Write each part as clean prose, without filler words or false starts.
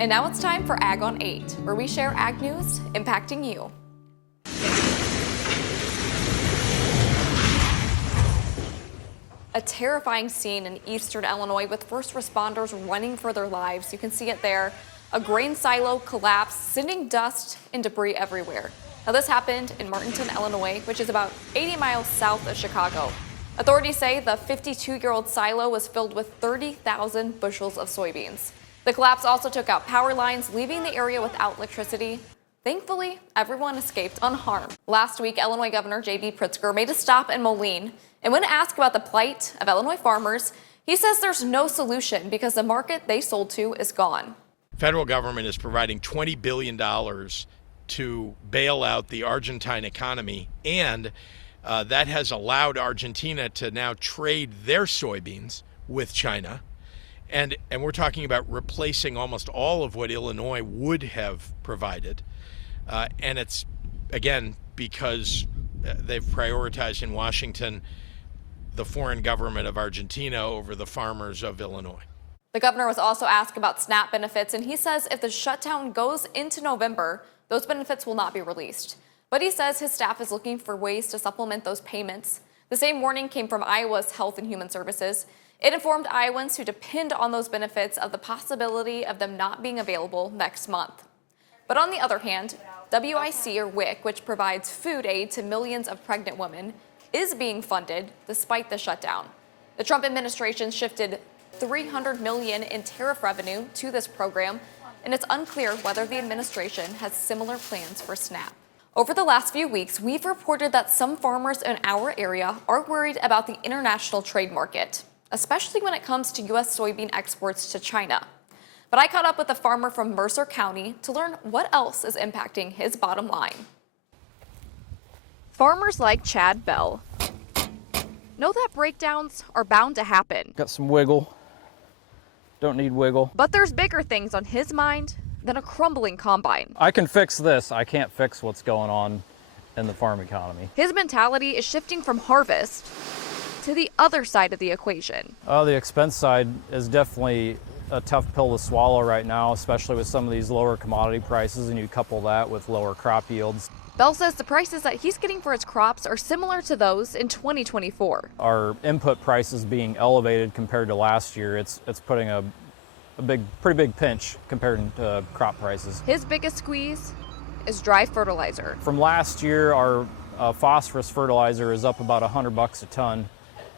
And now it's time for Ag on 8, where we share ag news impacting you. A terrifying scene in eastern Illinois with first responders running for their lives. You can see it there. A grain silo collapsed, sending dust and debris everywhere. Now, this happened in Martinton, Illinois, which is about 80 miles south of Chicago. Authorities say the 52-year-old silo was filled with 30,000 bushels of soybeans. The collapse also took out power lines, leaving the area without electricity. Thankfully, everyone escaped unharmed. Last week, Illinois Governor J.B. Pritzker made a stop in Moline. And when asked about the plight of Illinois farmers, he says there's no solution because the market they sold to is gone. Federal government is providing $20 billion to bail out the Argentine economy, and that has allowed Argentina to now trade their soybeans with China. And we're talking about replacing almost all of what Illinois would have provided. And it's, again, because they've prioritized in Washington the foreign government of Argentina over the farmers of Illinois. The governor was also asked about SNAP benefits, and he says if the shutdown goes into November, those benefits will not be released. But he says his staff is looking for ways to supplement those payments. The same warning came from Iowa's Health and Human Services. It informed Iowans who depend on those benefits of the possibility of them not being available next month. But on the other hand, WIC, or WIC, which provides food aid to millions of pregnant women, is being funded despite the shutdown. The Trump administration shifted $300 million in tariff revenue to this program, and it's unclear whether the administration has similar plans for SNAP. Over the last few weeks, we've reported that some farmers in our area are worried about the international trade market, especially when it comes to U.S. soybean exports to China. But I caught up with a farmer from Mercer County to learn what else is impacting his bottom line. Farmers like Chad Bell know that breakdowns are bound to happen. Got some wiggle. Don't need wiggle. But there's bigger things on his mind than a crumbling combine. I can fix this. I can't fix what's going on in the farm economy. His mentality is shifting from harvest to the other side of the equation. The expense side is definitely a tough pill to swallow right now, especially with some of these lower commodity prices, and you couple that with lower crop yields. Bell says the prices that he's getting for his crops are similar to those in 2024. Our input prices being elevated compared to last year, it's putting a pretty big pinch compared to crop prices. His biggest squeeze is dry fertilizer. From last year, our phosphorus fertilizer is up about $100 a ton,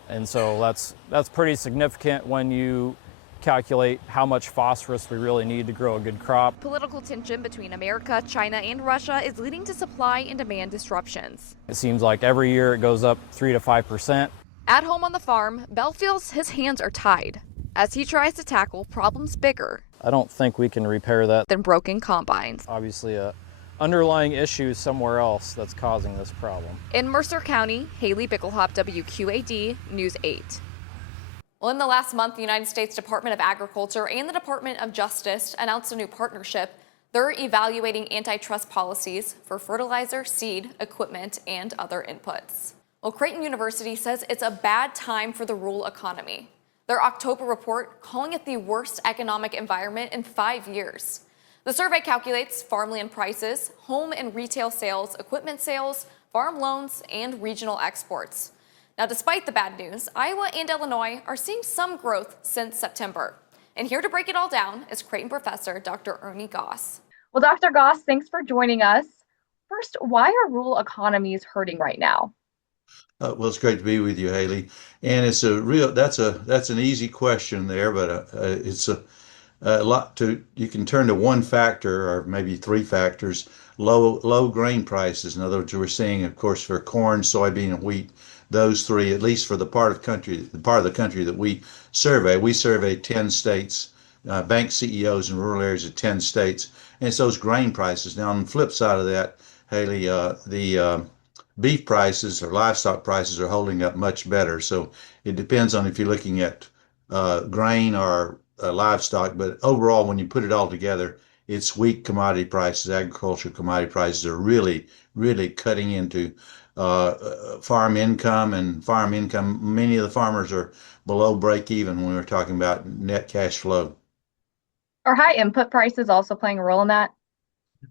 and so that's pretty significant when you calculate how much phosphorus we really need to grow a good crop. Political tension between America, China, and Russia is leading to supply and demand disruptions. It seems like every year it goes up 3 to 5%. At home on the farm, Bell feels his hands are tied as he tries to tackle problems bigger I don't think we can repair that. than broken combines. Obviously, a underlying issue somewhere else that's causing this problem. In Mercer County, Haley Bickelhop, WQAD News 8. Well, in the last month, the United States Department of Agriculture and the Department of Justice announced a new partnership. They're evaluating antitrust policies for fertilizer, seed, equipment, and other inputs. Well, Creighton University says it's a bad time for the rural economy. Their October report calling it the worst economic environment in 5 years. The survey calculates farmland prices, home and retail sales, equipment sales, farm loans, and regional exports. Now, despite the bad news, Iowa and Illinois are seeing some growth since September. And here to break it all down is Creighton professor Dr. Ernie Goss. Well, Dr. Goss, thanks for joining us. First, why are rural economies hurting right now? Well, it's great to be with you, Haley. And it's that's an easy question there, but it's a lot you can turn to one factor or maybe three factors. Low grain prices. In other words, we're seeing, of course, for corn, soybean, and wheat, those three, at least for the part of the country that we survey 10 states, bank CEOs in rural areas of 10 states, and it's those grain prices. Now, on the flip side of that, Haley, the beef prices or livestock prices are holding up much better. So it depends on if you're looking at grain or livestock, but overall, when you put it all together, it's weak commodity prices. Agricultural commodity prices are really, really cutting into farm income, and farm income. Many of the farmers are below break even when we're talking about net cash flow. Are high input prices also playing a role in that?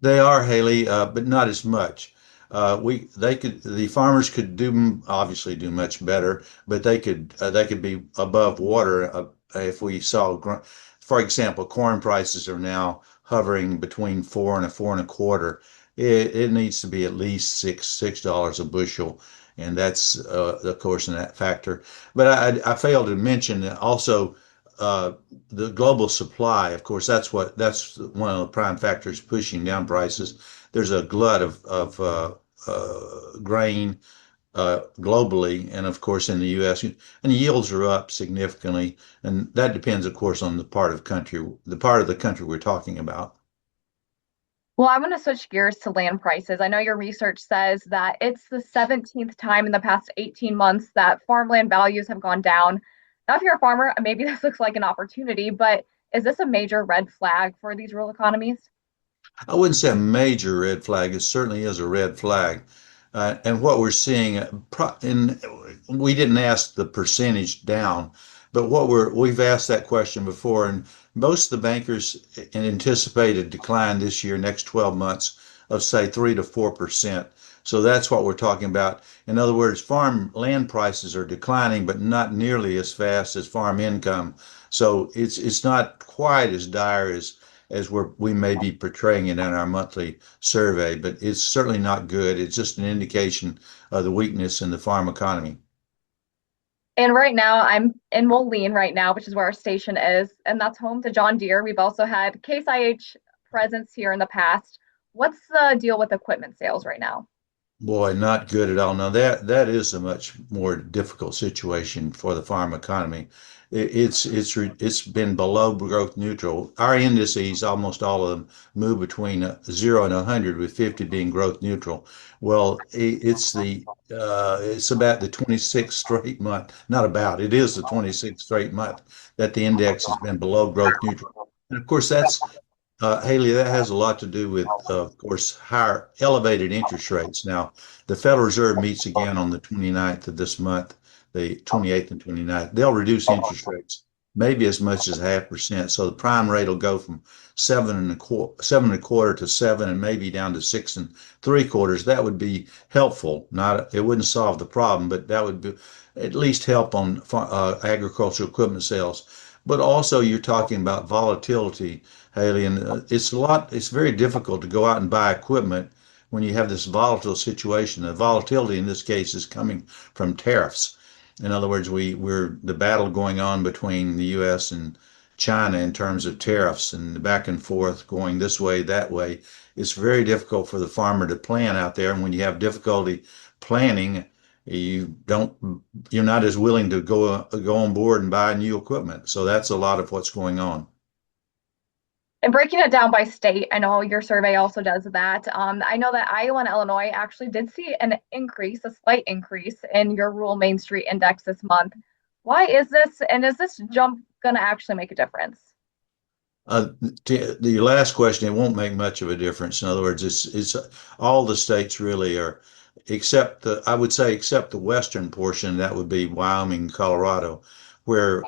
They are, Haley, but not as much. The farmers could obviously do much better, but they could be above water if we saw, for example, corn prices are now hovering between four and a quarter. It needs to be at least $6 a bushel, and that's of course in that factor. But I failed to mention also uh, the global supply. Of course, that's one of the prime factors pushing down prices. There's a glut of grain globally, and of course in the U.S. and yields are up significantly, and that depends, of course, on the part of the country we're talking about. Well, I want to switch gears to land prices. I know your research says that it's the 17th time in the past 18 months that farmland values have gone down. Now, if you're a farmer, maybe this looks like an opportunity, but is this a major red flag for these rural economies? I wouldn't say a major red flag. It certainly is a red flag. And what we're seeing, we didn't ask the percentage down, but we've asked that question before, and most of the bankers anticipate a decline this year, next 12 months, of say 3 to 4%. So that's what we're talking about. In other words, farm land prices are declining, but not nearly as fast as farm income. So it's not quite as dire as we may be portraying it in our monthly survey, but it's certainly not good. It's just an indication of the weakness in the farm economy. And right now, I'm in Moline right now, which is where our station is, and that's home to John Deere. We've also had Case IH presence here in the past. What's the deal with equipment sales right now? Boy, not good at all. Now that is a much more difficult situation for the farm economy. It's been below growth neutral. Our indices, almost all of them, move between 0 and 100, with 50 being growth neutral. Well, it's about the 26th straight month. Not about, it is the 26th straight month that the index has been below growth neutral. And of course, Haley, that has a lot to do with, of course, higher elevated interest rates. Now, the Federal Reserve meets again on the 29th of this month, the 28th and 29th. They'll reduce interest rates maybe as much as 0.5%. So the prime rate will go from 7.25 to 7, and maybe down to 6.75. That would be helpful. Not it wouldn't solve the problem, but that would be at least help on agricultural equipment sales. But also, you're talking about volatility, Haley, and it's very difficult to go out and buy equipment when you have this volatile situation. The volatility in this case is coming from tariffs. In other words, we're the battle going on between the U.S. and China in terms of tariffs, and the back and forth going this way, that way. It's very difficult for the farmer to plan out there. And when you have difficulty planning, you don't, you're not as willing to go on board and buy new equipment. So that's a lot of what's going on. And breaking it down by state, I know your survey also does that. I know that Iowa and Illinois actually did see an increase, a slight increase in your rural Main Street index this month. Why is this? And is this jump going to actually make a difference? To the last question, it won't make much of a difference. In other words, it's all the states really are, except I would say, except the western portion, that would be Wyoming, Colorado, where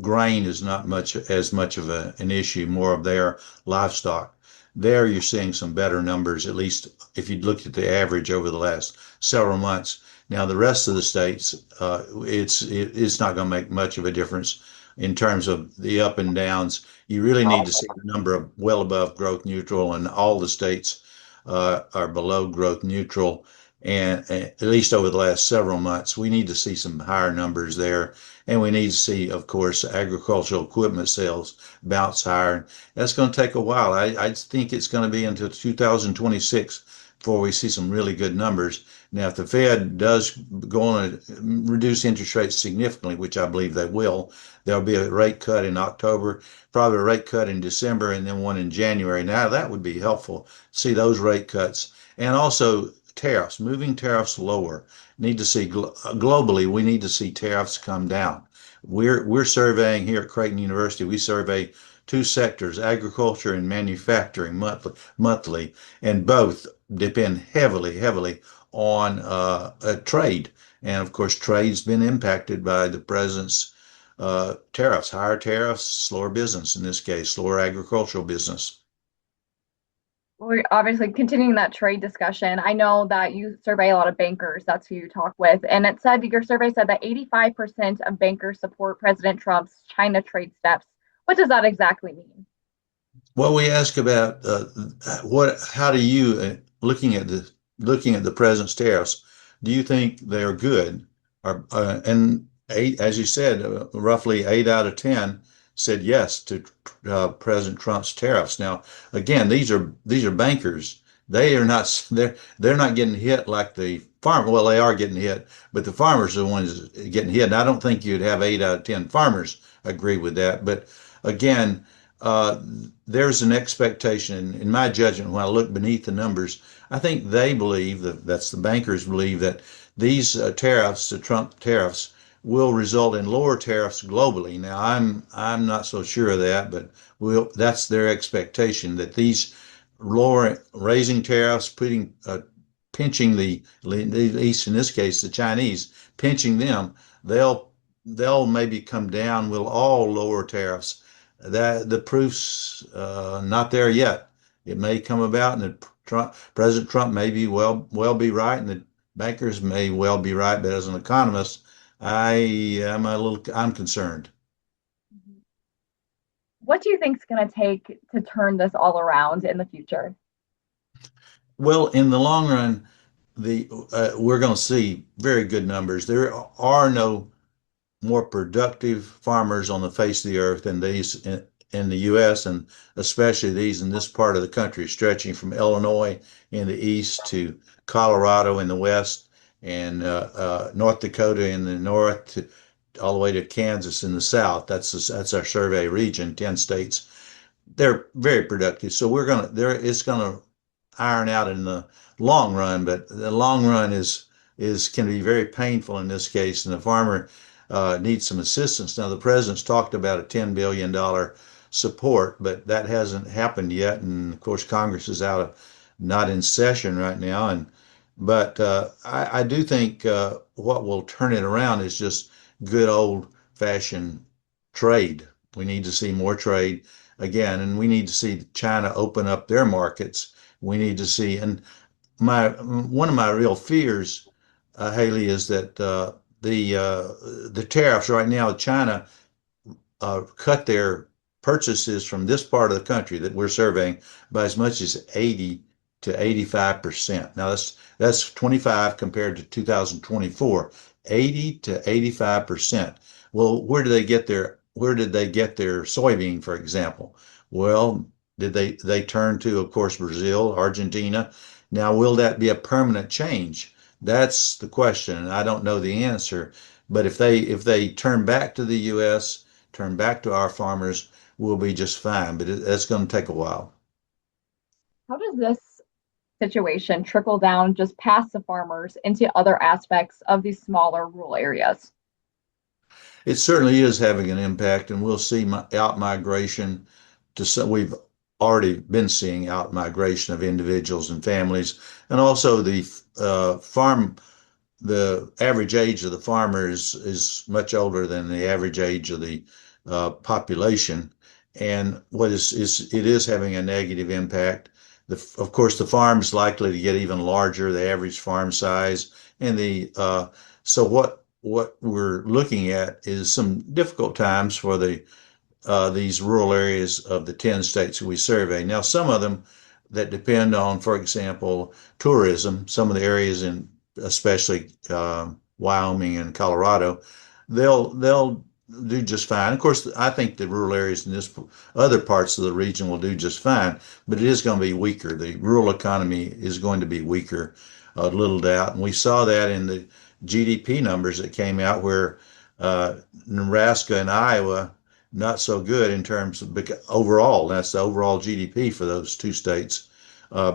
grain is not much of an issue, more of their livestock. There, you're seeing some better numbers, at least if you looked at the average over the last several months. Now, the rest of the states, it's not going to make much of a difference in terms of the up and downs. You really need to see the number of well above growth neutral, and all the states are below growth neutral. And at least over the last several months, we need to see some higher numbers there. And we need to see, of course, agricultural equipment sales bounce higher. That's going to take a while. I think it's going to be until 2026 before we see some really good numbers. Now, if the Fed does go on and reduce interest rates significantly, which I believe they will, there'll be a rate cut in October, probably a rate cut in December, and then one in January. Now, that would be helpful, see those rate cuts. And also tariffs, moving tariffs lower. Need to see globally, we need to see tariffs come down. We're surveying here at Creighton University, we survey two sectors, agriculture and manufacturing monthly, and both depend heavily on trade. And of course, trade's been impacted by the president's tariffs, higher tariffs, slower business in this case, slower agricultural business. We're obviously continuing that trade discussion. I know that you survey a lot of bankers. That's who you talk with. And it said your survey said that 85% of bankers support President Trump's China trade steps. What does that exactly mean? Well, we ask about how do you, looking at the president's tariffs, do you think they're good? And eight, as you said, roughly 8 out of 10 said yes to President Trump's tariffs. Now, again, these are bankers. They are not they're not getting hit like the farmer. Well, they are getting hit, but the farmers are the ones getting hit. And I don't think you'd have 8 out of 10 farmers agree with that. But again, uh, there's an expectation, in my judgment, when I look beneath the numbers, I think they believe that's the bankers believe that these tariffs, the Trump tariffs, will result in lower tariffs globally. Now, I'm not so sure of that, but that's their expectation that these lower raising tariffs, pinching the East, in this case the Chinese, pinching them, they'll they'll maybe come down. We'll all lower tariffs. That the proof's not there yet. It may come about, and President Trump may be well be right, and the bankers may well be right. But as an economist, I'm concerned. What do you think is going to take to turn this all around in the future? Well, in the long run, the we're going to see very good numbers. There are no more productive farmers on the face of the earth than these in the U.S., and especially these in this part of the country, stretching from Illinois in the east to Colorado in the west, and North Dakota in the north, all the way to Kansas in the south. That's our survey region, 10 states. They're very productive. So it's gonna iron out in the long run, but the long run is can be very painful in this case, and the farmer needs some assistance. Now, the president's talked about a $10 billion support, but that hasn't happened yet, and of course, Congress is not in session right now. But I do think what will turn it around is just good old-fashioned trade. We need to see more trade again, and we need to see China open up their markets. We need to see, and my one of my real fears, Haley, is that the tariffs right now, China cut their purchases from this part of the country that we're surveying by as much as 80 to 85%. Now that's 25 compared to 2024, 80 to 85%. Well, where did they get their soybean, for example? Well, did they turn to, of course, Brazil, Argentina? Now, will that be a permanent change? That's the question. I don't know the answer. But if they turn back to the U.S., turn back to our farmers, we'll be just fine. But it's going to take a while. How does this situation trickle down just past the farmers into other aspects of these smaller rural areas? It certainly is having an impact, and we'll see out migration to some. We've already been seeing out migration of individuals and families, and also the average age of the farmer is much older than the average age of the population, and it is having a negative impact. Of course, the farm's likely to get even larger, the average farm size, and so what we're looking at is some difficult times for these rural areas of the 10 states that we survey. Now, some of them that depend on, for example, tourism, some of the areas especially Wyoming and Colorado, they'll do just fine. Of course, I think the rural areas in this other parts of the region will do just fine, but it is going to be weaker. The rural economy is going to be weaker, little doubt. And we saw that in the GDP numbers that came out, where Nebraska and Iowa not so good in terms of overall. That's the overall GDP for those two states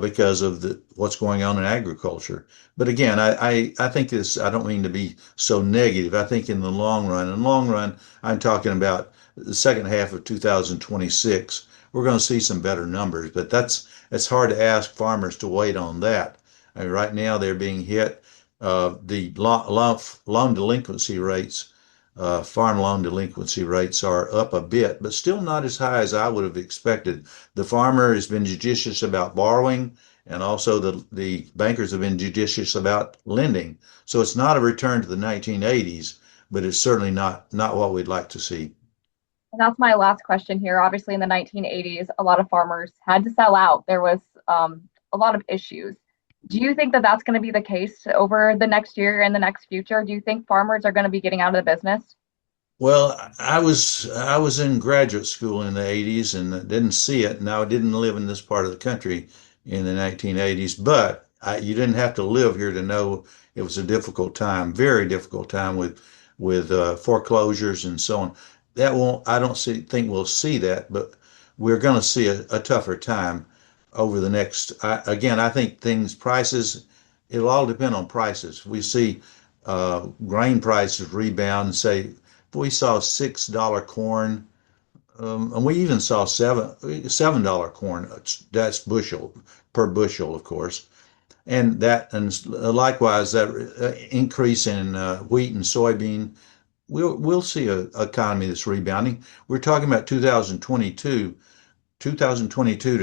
because of what's going on in agriculture. But again, I think this. I don't mean to be so negative. I think in the long run, I'm talking about the second half of 2026. We're going to see some better numbers, but it's hard to ask farmers to wait on that. I mean, right now they're being hit. The loan delinquency rates Farm loan delinquency rates are up a bit, but still not as high as I would have expected. The farmer has been judicious about borrowing, and also the bankers have been judicious about lending. So it's not a return to the 1980s, but it's certainly not what we'd like to see. And that's my last question here. Obviously, in the 1980s, a lot of farmers had to sell out. There was a lot of issues. Do you think that that's going to be the case over the next year and the next future? Do you think farmers are going to be getting out of the business? Well, I was in graduate school in the 80s and didn't see it. Now I didn't live in this part of the country in the 1980s, but you didn't have to live here to know it was a difficult time, very difficult time with foreclosures and so on. That won't, I don't think we'll see that, but we're going to see a tougher time over the next. Again, I think prices, it'll all depend on prices. We see grain prices rebound, say we saw $6 corn, and we even saw $7 corn. That's bushel per bushel, of course, and likewise that increase in wheat and soybean. We'll see a economy that's rebounding. We're talking about 2022 to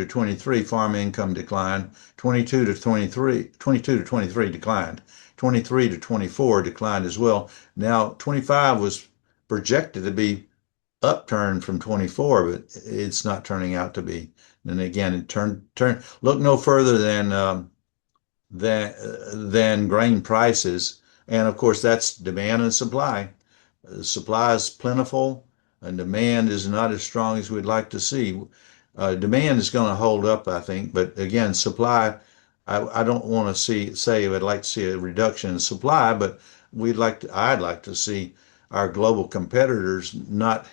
23 farm income declined, 22 to 23 declined, 23 to 24 declined as well. Now 25 was projected to be upturned from 24, but it's not turning out to be. And again, look no further than grain prices, and of course that's demand and supply. Supply is plentiful, and demand is not as strong as we'd like to see. Demand is going to hold up, I think, but again, supply. I don't want to say I'd like to see a reduction in supply, but I'd like to see our global competitors not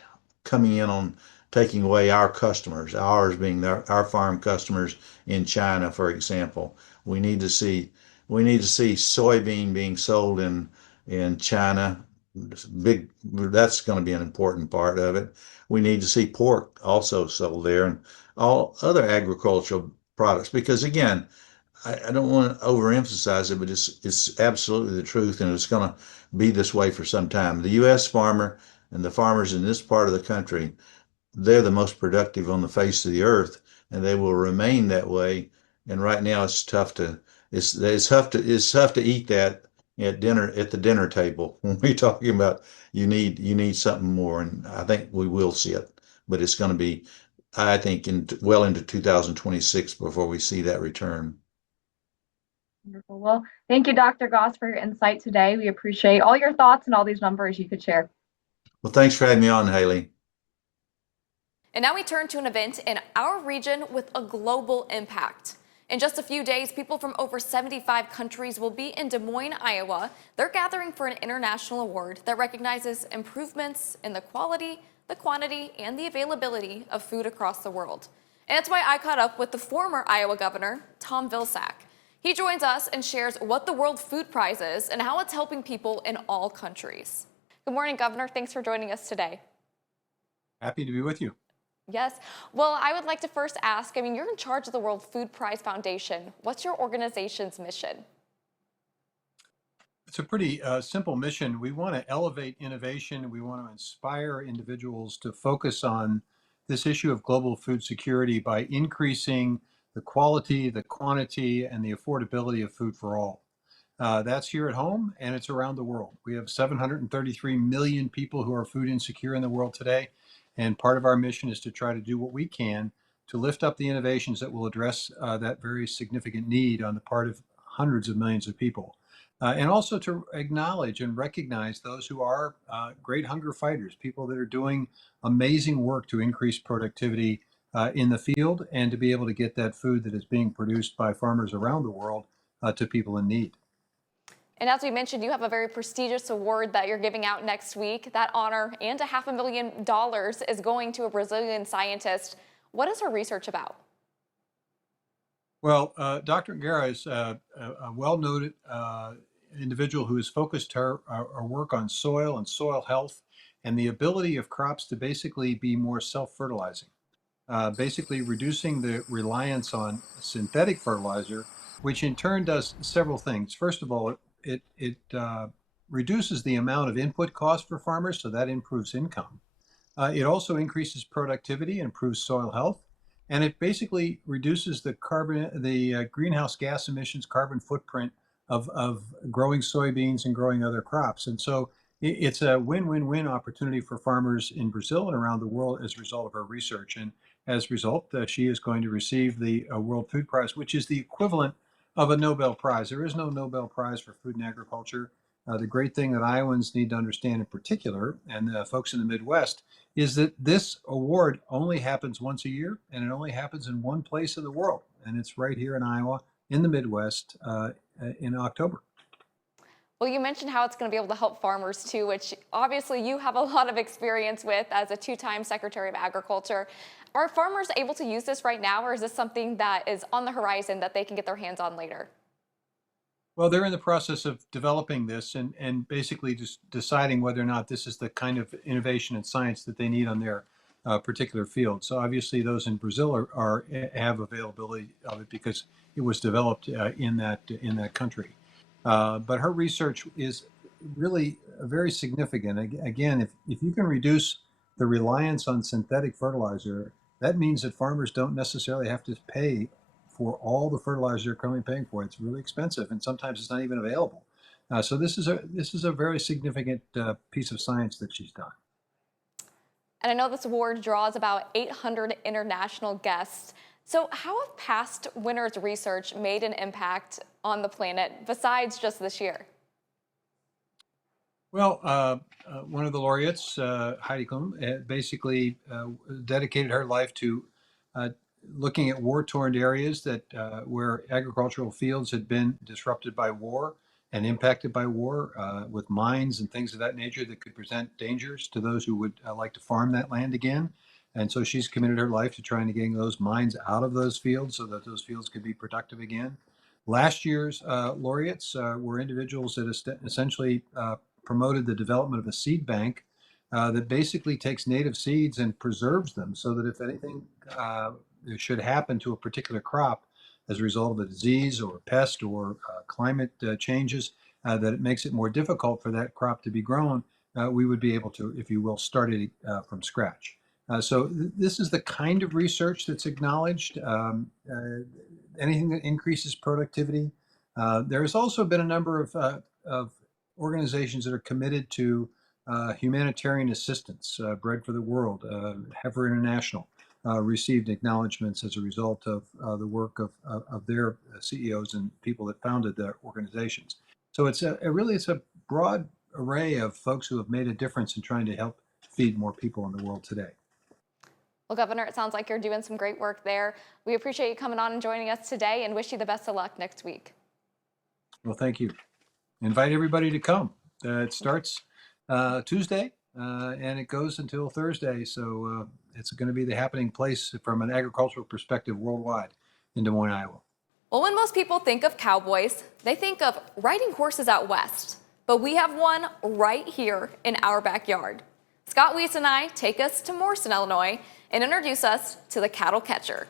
coming in on taking away our customers, ours being our farm customers in China, for example. We need to see soybean being sold in China. That's going to be an important part of it. We need to see pork also sold there and all other agricultural products because again, I don't want to overemphasize it, but it's absolutely the truth, and it's going to be this way for some time. The U.S. farmer and the farmers in this part of the country, they're the most productive on the face of the earth, and they will remain that way. And right now, it's tough to eat that at the dinner table when we're talking about you need something more, and I think we will see it, but it's going to be, I think, well into 2026 before we see that return. Wonderful. Well, thank you, Dr. Goss, for your insight today. We appreciate all your thoughts and all these numbers you could share. Well, thanks for having me on, Haley. And now we turn to an event in our region with a global impact. In just a few days, people from over 75 countries will be in Des Moines, Iowa. They're gathering for an international award that recognizes improvements in the quality, the quantity, and the availability of food across the world. And that's why I caught up with the former Iowa Governor, Tom Vilsack. He joins us and shares what the World Food Prize is and how it's helping people in all countries. Good morning, Governor. Thanks for joining us today. Happy to be with you. Yes. Well, I would like to first ask, you're in charge of the World Food Prize Foundation. What's your organization's mission? It's a pretty simple mission. We want to elevate innovation. We want to inspire individuals to focus on this issue of global food security by increasing the quality, the quantity, and the affordability of food for all. That's here at home, and it's around the world. We have 733 million people who are food insecure in the world today, and part of our mission is to try to do what we can to lift up the innovations that will address that very significant need on the part of hundreds of millions of people. And also to acknowledge and recognize those who are great hunger fighters, people that are doing amazing work to increase productivity in the field and to be able to get that food that is being produced by farmers around the world to people in need. And as we mentioned, you have a very prestigious award that you're giving out next week. That honor and $500,000 is going to a Brazilian scientist. What is her research about? Well, Dr. Guerra is a well-noted individual who has focused her work on soil and soil health and the ability of crops to basically be more self-fertilizing, basically reducing the reliance on synthetic fertilizer, which in turn does several things. First of all, it reduces the amount of input cost for farmers, so that improves income. It also increases productivity, improves soil health, and it basically reduces the greenhouse gas emissions, carbon footprint of growing soybeans and growing other crops. And so it's a win-win-win opportunity for farmers in Brazil and around the world as a result of her research. And as a result, she is going to receive the World Food Prize, which is the equivalent of a Nobel Prize. There is no Nobel Prize for food and agriculture. The great thing that Iowans need to understand in particular, and folks in the Midwest, is that this award only happens once a year, and it only happens in one place in the world. And it's right here in Iowa, in the Midwest, in October. Well, you mentioned how it's going to be able to help farmers too, which obviously you have a lot of experience with as a two-time Secretary of Agriculture. Are farmers able to use this right now, or is this something that is on the horizon that they can get their hands on later? Well, they're in the process of developing this and basically just deciding whether or not this is the kind of innovation and science that they need on their particular field. So obviously those in Brazil have availability of it because it was developed in that country. But her research is really very significant. Again, if you can reduce the reliance on synthetic fertilizer, that means that farmers don't necessarily have to pay for all the fertilizer they're currently paying for. It's really expensive, and sometimes it's not even available. So this is a very significant piece of science that she's done. And I know this award draws about 800 international guests. So how have past winners' research made an impact on the planet besides just this year? Well, one of the laureates, Heidi Klum, basically dedicated her life to looking at war-torn areas where agricultural fields had been disrupted by war and impacted by war, with mines and things of that nature that could present dangers to those who would like to farm that land again. And so she's committed her life to trying to get those mines out of those fields so that those fields could be productive again. Last year's laureates were individuals that essentially promoted the development of a seed bank that basically takes native seeds and preserves them so that if anything should happen to a particular crop as a result of a disease or a pest or climate changes, that it makes it more difficult for that crop to be grown, we would be able to, if you will, start it from scratch. This is the kind of research that's acknowledged. Anything that increases productivity. There has also been a number of organizations that are committed to humanitarian assistance. Bread for the World, Heifer International received acknowledgments as a result of the work of their CEOs and people that founded their organizations. So it's a broad array of folks who have made a difference in trying to help feed more people in the world today. Well, Governor, it sounds like you're doing some great work there. We appreciate you coming on and joining us today and wish you the best of luck next week. Well, thank you. Invite everybody to come. It starts Tuesday and it goes until Thursday. So it's going to be the happening place from an agricultural perspective worldwide in Des Moines, Iowa. Well, when most people think of cowboys, they think of riding horses out west. But we have one right here in our backyard. Scott Weiss and I take us to Morrison, Illinois, and introduce us to the cattle catcher.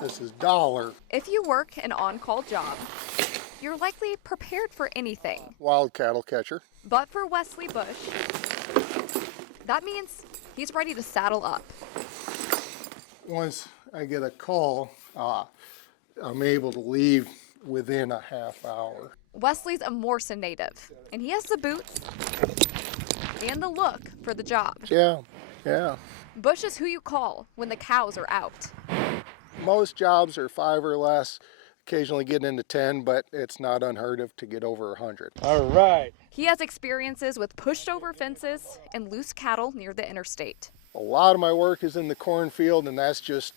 This is Dollar. If you work an on-call job, you're likely prepared for anything. Wild cattle catcher. But for Wesley Bush, that means he's ready to saddle up. Once I get a call, I'm able to leave within a half hour. Wesley's a Morrison native, and he has the boots and the look for the job. Yeah. Bush is who you call when the cows are out. Most jobs are 5 or less, occasionally getting into 10, but it's not unheard of to get over 100. All right. He has experiences with pushed over fences and loose cattle near the interstate. A lot of my work is in the cornfield, and that's just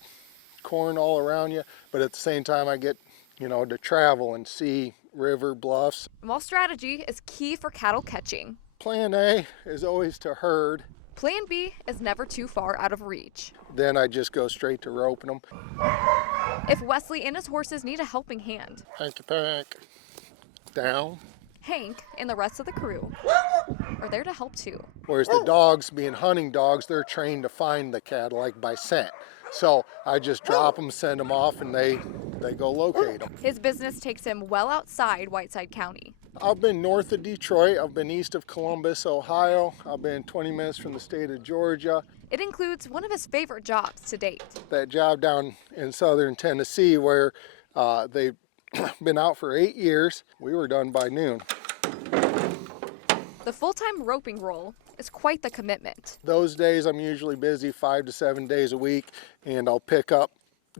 corn all around you, but at the same time I get, to travel and see river bluffs. While strategy is key for cattle catching, Plan A is always to herd. Plan B is never too far out of reach. Then I just go straight to roping them. If Wesley and his horses need a helping hand, Hanky pack. Down. Hank and the rest of the crew are there to help too. Whereas the dogs, being hunting dogs, they're trained to find the cattle like by scent. So I just drop them, send them off, and they go locate them. His business takes him well outside Whiteside County. I've been north of Detroit. I've been east of Columbus, Ohio. I've been 20 minutes from the state of Georgia. It includes one of his favorite jobs to date. That job down in southern Tennessee where they've been out for 8 years. We were done by noon. The full-time roping role is quite the commitment. Those days I'm usually busy 5 to 7 days a week, and I'll pick up,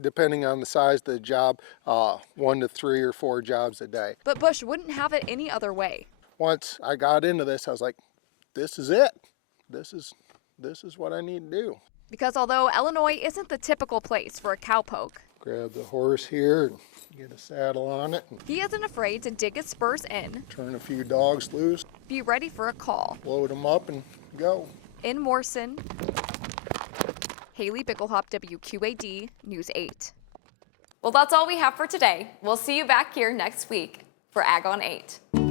depending on the size of the job, 1 to 3 or 4 jobs a day. But Bush wouldn't have it any other way. Once I got into this, I was like, this is it. This is what I need to do. Because although Illinois isn't the typical place for a cowpoke, Grab the horse here and get a saddle on it and he isn't afraid to dig his spurs in, turn a few dogs loose, be ready for a call. load them up and go. In Morrison, Haley Bickelhop, WQAD News 8. Well, that's all we have for today. We'll see you back here next week for Ag on 8.